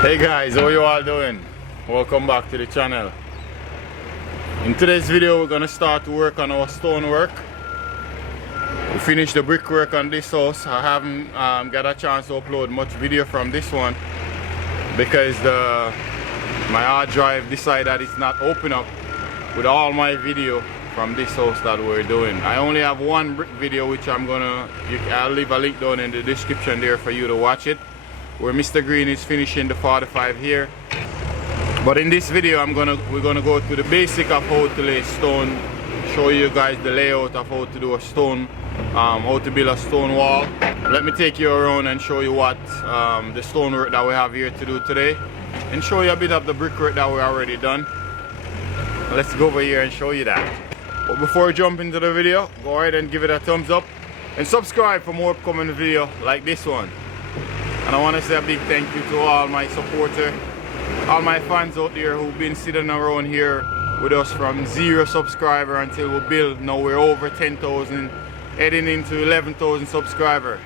Hey guys, how you all doing? Welcome back to the channel. In today's video we're gonna start to work on our stonework. We finished the brickwork on this house. I haven't got a chance to upload much video from this one because my hard drive decided that it's not open up with all my video from this house that we're doing. I only have one brick video which I'll leave a link down in the description there for you to watch it, where Mr. Green is finishing the 45 here. But in this video we're gonna go through the basic of how to lay stone, show you guys the layout of how to do a stone, how to build a stone wall. Let me take you around and show you what the stonework that we have here to do today, and show you a bit of the brickwork that we already done. Let's go over here and show you that. But before we jump into the video, go ahead and give it a thumbs up and subscribe for more upcoming video like this one. And I want to say a big thank you to all my supporters, all my fans out there who've been sitting around here with us from 0 subscriber until we build. Now we're over 10,000, heading into 11,000 subscribers.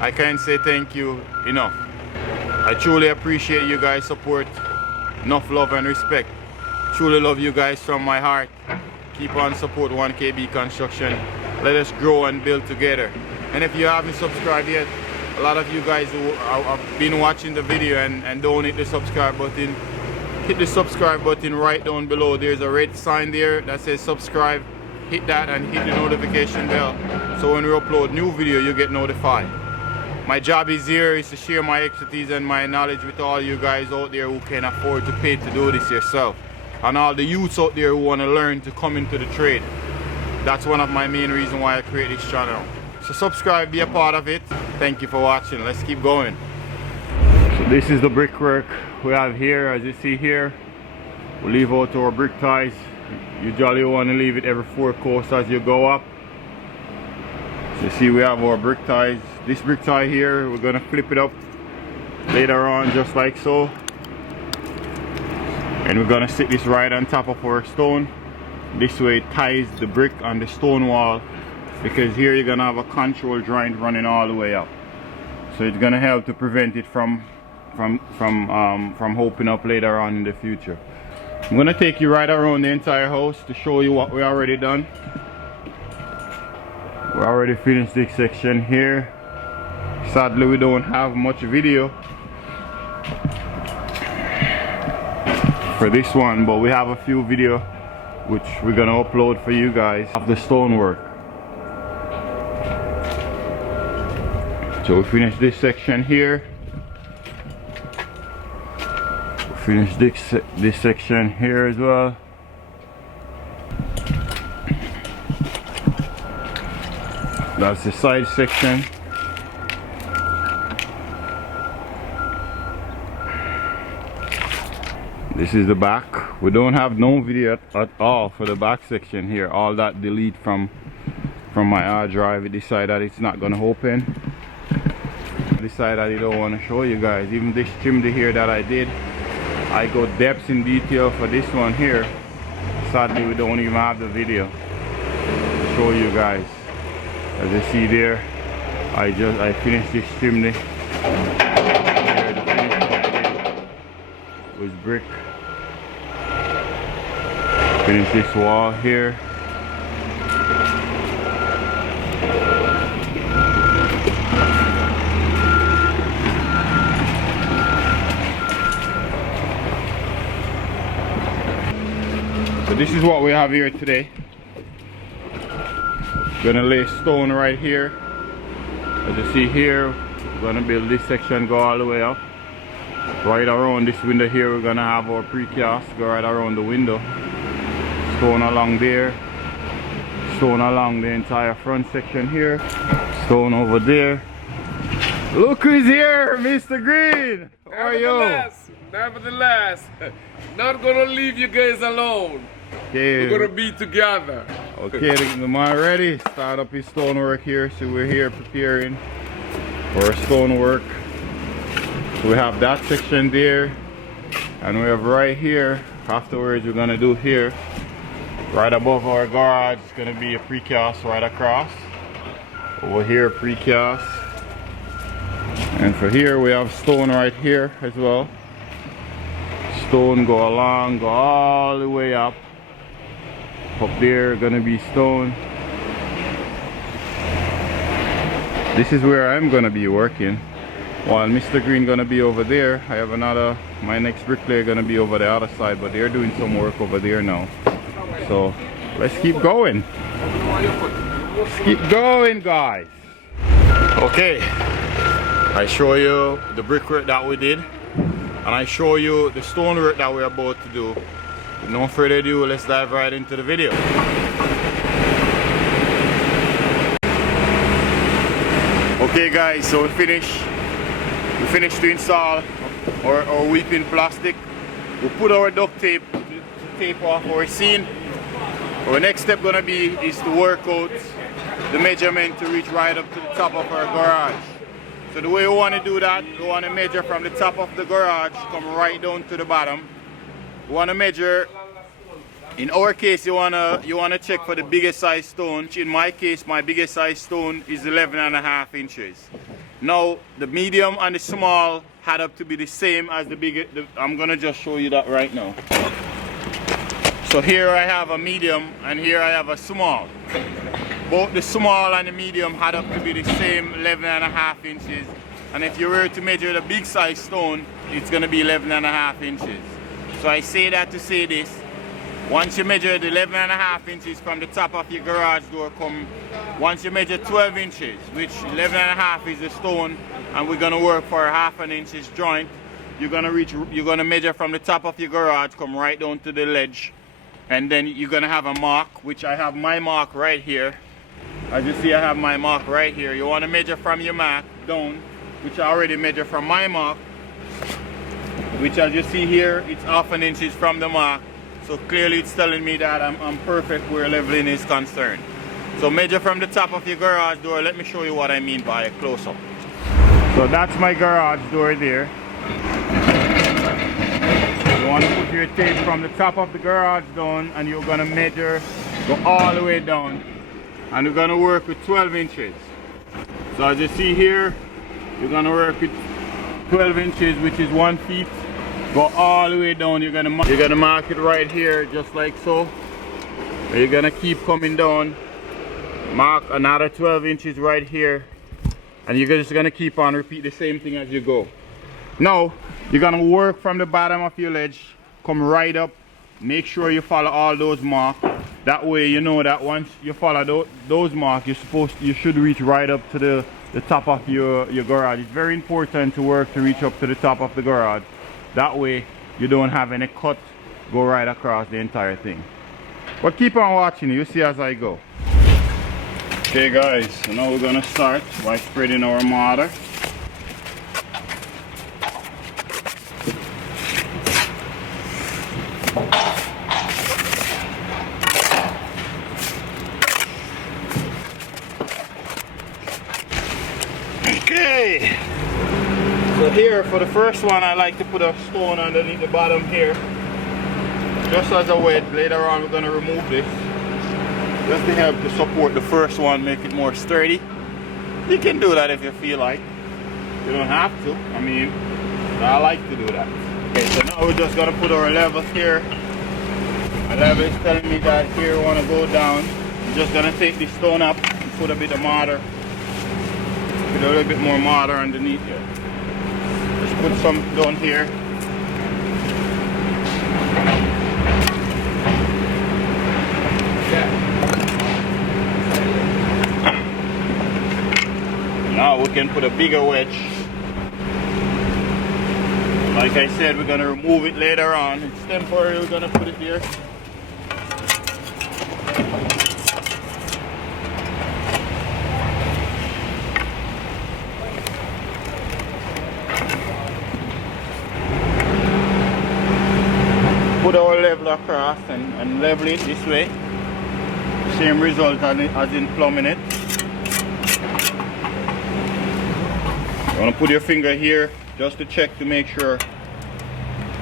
I can't say thank you enough. I truly appreciate you guys' support. Enough love and respect. Truly love you guys from my heart. Keep on support 1KB Construction. Let us grow and build together. And if you haven't subscribed yet, a lot of you guys who have been watching the video and don't hit the subscribe button, hit the subscribe button right down below. There's a red sign there that says subscribe. Hit that and hit the notification bell, so when we upload new video you get notified. My job is to share my expertise and my knowledge with all you guys out there who can afford to pay to do this yourself, and all the youths out there who want to learn to come into the trade. That's one of my main reasons why I create this channel. So subscribe, be a part of it. Thank you for watching. Let's keep going. So this is the brickwork we have here. As you see here, we leave out our brick ties. You usually want to leave it every 4 courses as you go up. So you see we have our brick ties. This brick tie here, we're going to flip it up later on just like so. And we're going to sit this right on top of our stone. This way it ties the brick on the stone wall, because here you're going to have a control joint running all the way up. So it's going to help to prevent it from opening up later on in the future. I'm going to take you right around the entire house to show you what we already done. We already finished this section here. Sadly we don't have much video for this one, but we have a few video which we're going to upload for you guys of the stonework. So we finished this section here. Finish this section here as well. That's the side section. This is the back. We don't have no video at all for the back section here. All that delete from my hard drive. It decided that it's not gonna open. Decided that I don't want to show you guys. Even this chimney here that I did, I go depths in detail for this one here. Sadly we don't even have the video to show you guys. As you see there, I finished this chimney. Here the finished was brick. Finish this wall here. So this is what we have here today. Gonna lay stone right here. As you see here, we're gonna build this section, go all the way up. Right around this window here, we're gonna have our precast, go right around the window. Stone along there. Stone along the entire front section here. Stone over there. Look who's here, Mr. Green! How are you? Nevertheless, not gonna leave you guys alone. Okay. We're gonna be together. Okay, the man ready. Start up his stonework here. So we're here preparing for stonework. So we have that section there, and we have right here. Afterwards, we're gonna do here, right above our garage. It's gonna be a precast right across. Over here, precast. And for here we have stone right here as well. Stone go along, go all the way up. Up there gonna be stone. This is where I'm gonna be working. While Mr. Green gonna be over there, I have my next bricklayer gonna be over the other side, but they're doing some work over there now. So let's keep going. Let's keep going, guys. Okay, I show you the brickwork that we did, and I show you the stonework that we're about to do. With no further ado, let's dive right into the video. Okay guys, so we finished to install our weeping plastic. We put our duct tape to tape off our scene. Our next step gonna be is to work out the measurement to reach right up to the top of our garage. So the way we want to do that, we want to measure from the top of the garage, come right down to the bottom. We want to measure, in our case you wanna check for the biggest size stone. In my case, my biggest size stone is 11.5 inches. Now the medium and the small had up to be the same as the big. I'm gonna just show you that right now. So here I have a medium and here I have a small. Both the small and the medium had up to be the same 11.5 inches. And if you were to measure the big size stone, it's gonna be 11.5 inches. So I say that to say this. Once you measure the 11.5 inches from the top of your garage door, once you measure 12 inches, which 11.5 is the stone, and we're gonna work for a 1/2 inch joint, you're gonna measure from the top of your garage, come right down to the ledge, and then you're gonna have a mark, which I have my mark right here. As you see, I have my mark right here. You wanna measure from your mark down, which I already measured from my mark, which as you see here, it's 1/2 inch from the mark. So clearly it's telling me that I'm perfect where leveling is concerned. So measure from the top of your garage door. Let me show you what I mean by a close-up. So that's my garage door there. You want to put your tape from the top of the garage down, and you're going to measure, go all the way down. And we're going to work with 12 inches. So as you see here, you're going to work with 12 inches, which is 1 feet. Go all the way down. You're gonna mark it right here, just like so. You're gonna keep coming down, mark another 12 inches right here, and you're just gonna keep on repeat the same thing as you go. Now you're gonna work from the bottom of your ledge, come right up. Make sure you follow all those marks. That way you know that once you follow those marks, you should reach right up to the top of your garage. It's very important to work to reach up to the top of the garage. That way you don't have any cut go right across the entire thing. But keep on watching, you see as I go. Okay guys, so now we're gonna start by spreading our mortar. Okay. So here, for the first one, I like to put a stone underneath the bottom here, just as a wedge. Later on, we're going to remove this, just to help to support the first one, make it more sturdy. You can do that if you feel like. You don't have to. I mean, I like to do that. Okay, so now we're just going to put our levels here. My level is telling me that here we want to go down. I'm just going to take this stone up and put a bit of mortar. Put a little bit more mortar underneath here. Put some down here. Now we can put a bigger wedge. Like I said, we're going to remove it later on. It's temporary, we're going to put it here. Put our level across and level it this way. Same result as in plumbing it. You want to put your finger here just to check to make sure,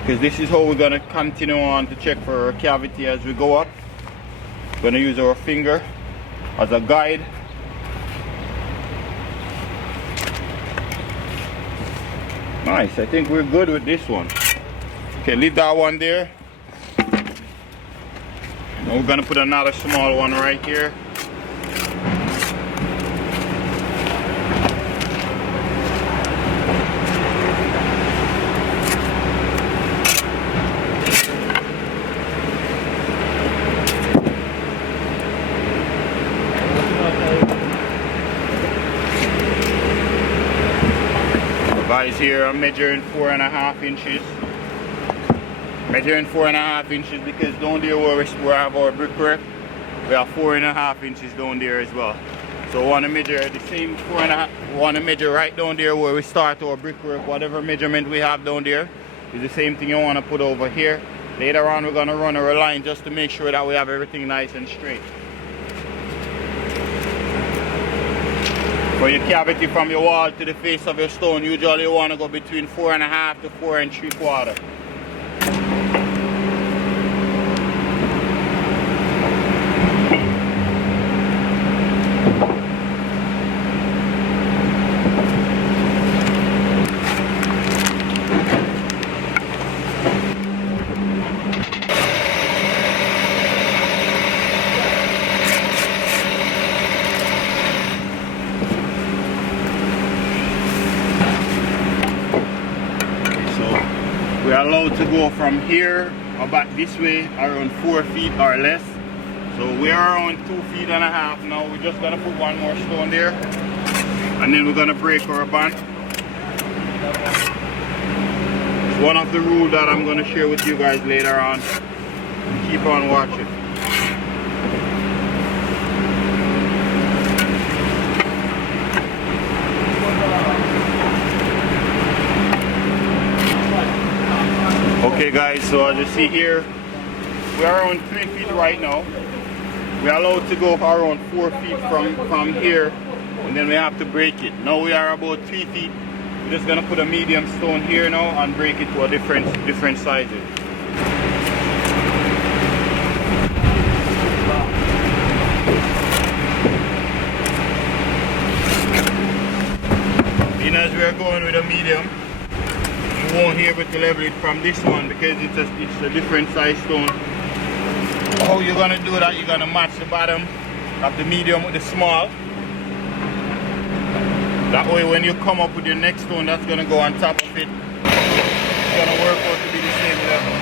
because this is how we're going to continue on to check for a cavity as we go up. We're going to use our finger as a guide. Nice, I think we're good with this one. Okay, leave that one there. Now we're gonna put another small one right here. Guys, here I'm measuring 4.5 inches. Measuring 4.5 inches because down there where we have our brickwork, we have 4.5 inches down there as well. So I want to measure the same 4.5. Want to measure right down there where we start our brickwork. Whatever measurement we have down there is the same thing you want to put over here. Later on, we're going to run our line just to make sure that we have everything nice and straight. For your cavity from your wall to the face of your stone, usually you want to go between 4.5 to 4 3/4. We are allowed to go from here about this way around 4 feet or less. So we are around 2.5 feet now. We're just gonna put one more stone there, and then we're gonna break our band. It's one of the rules that I'm gonna share with you guys later on. Keep on watching. Okay guys, so as you see here, we are around 3 feet right now. We are allowed to go around 4 feet from here, and then we have to break it. Now we are about 3 feet. We're just gonna put a medium stone here now and break it to a different sizes. And as we are going with a medium, you won't be able to level it from this one because it's a different size stone. How you're gonna do that? You're gonna match the bottom of the medium with the small. That way when you come up with your next stone that's gonna go on top of it, it's gonna work out to be the same level.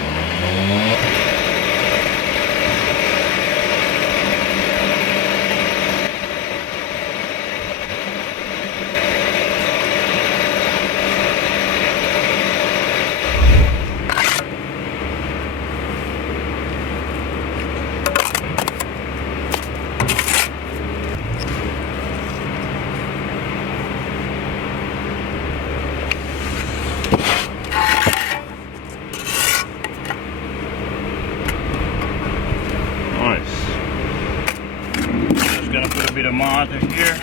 Bit of mortar here.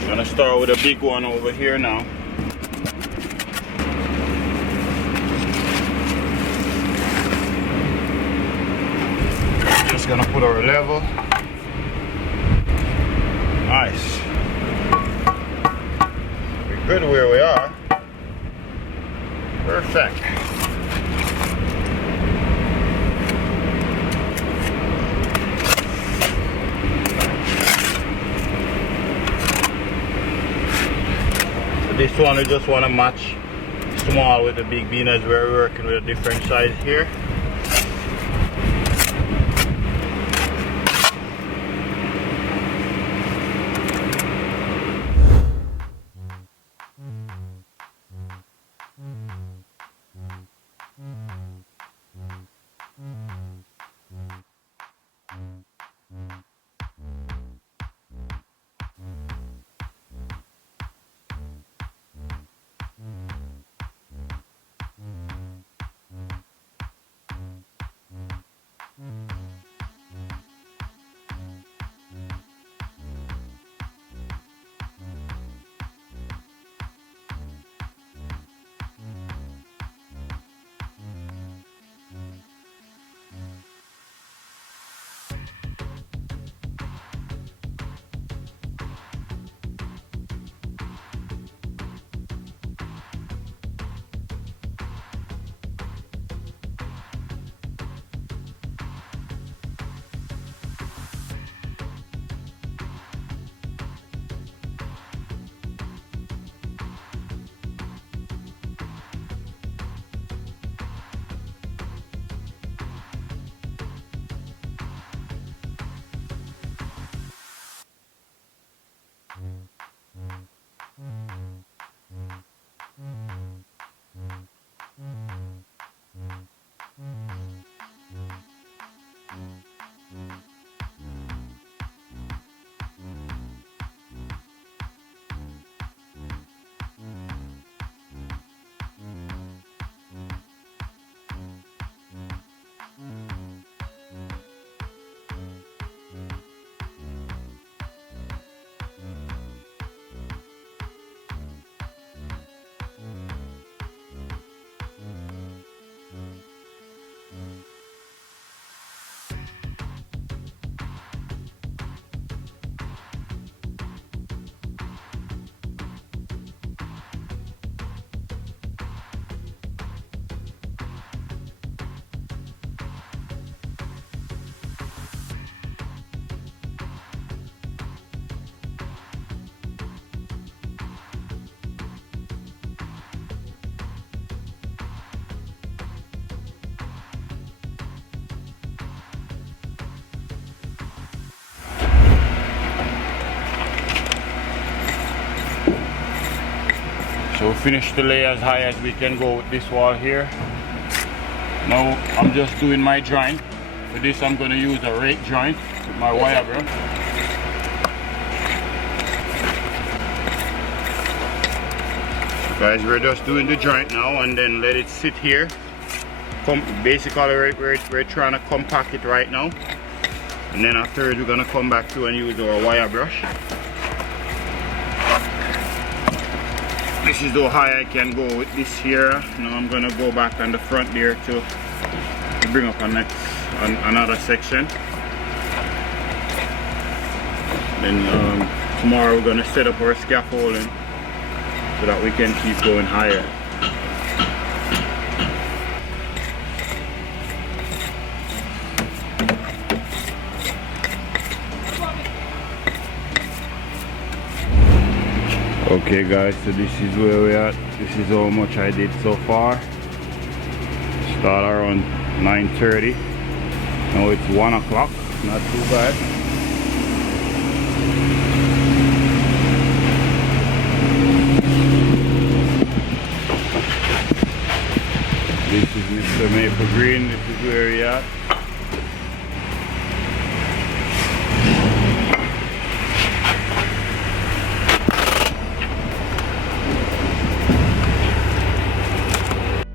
We're gonna start with a big one over here now. Just gonna put our level. Nice. We're good where we are. Perfect. This one we just want to match small with the big bean as we're working with a different size here. So we finished the lay as high as we can go with this wall here. Now I'm just doing my joint. For this I'm going to use a rake joint with my wire brush. Guys, we're just doing the joint now and then let it sit here. Basically we're trying to compact it right now. And then afterwards we're going to come back to and use our wire brush. This is how high I can go with this here. Now I'm going to go back on the front there to bring up another section. Then tomorrow we're going to set up our scaffolding so that we can keep going higher. Okay guys, so this is where we're at. This is how much I did so far. Start around 9:30. Now it's 1 o'clock, not too bad. This is Mr. Maple Green, this is where we're at.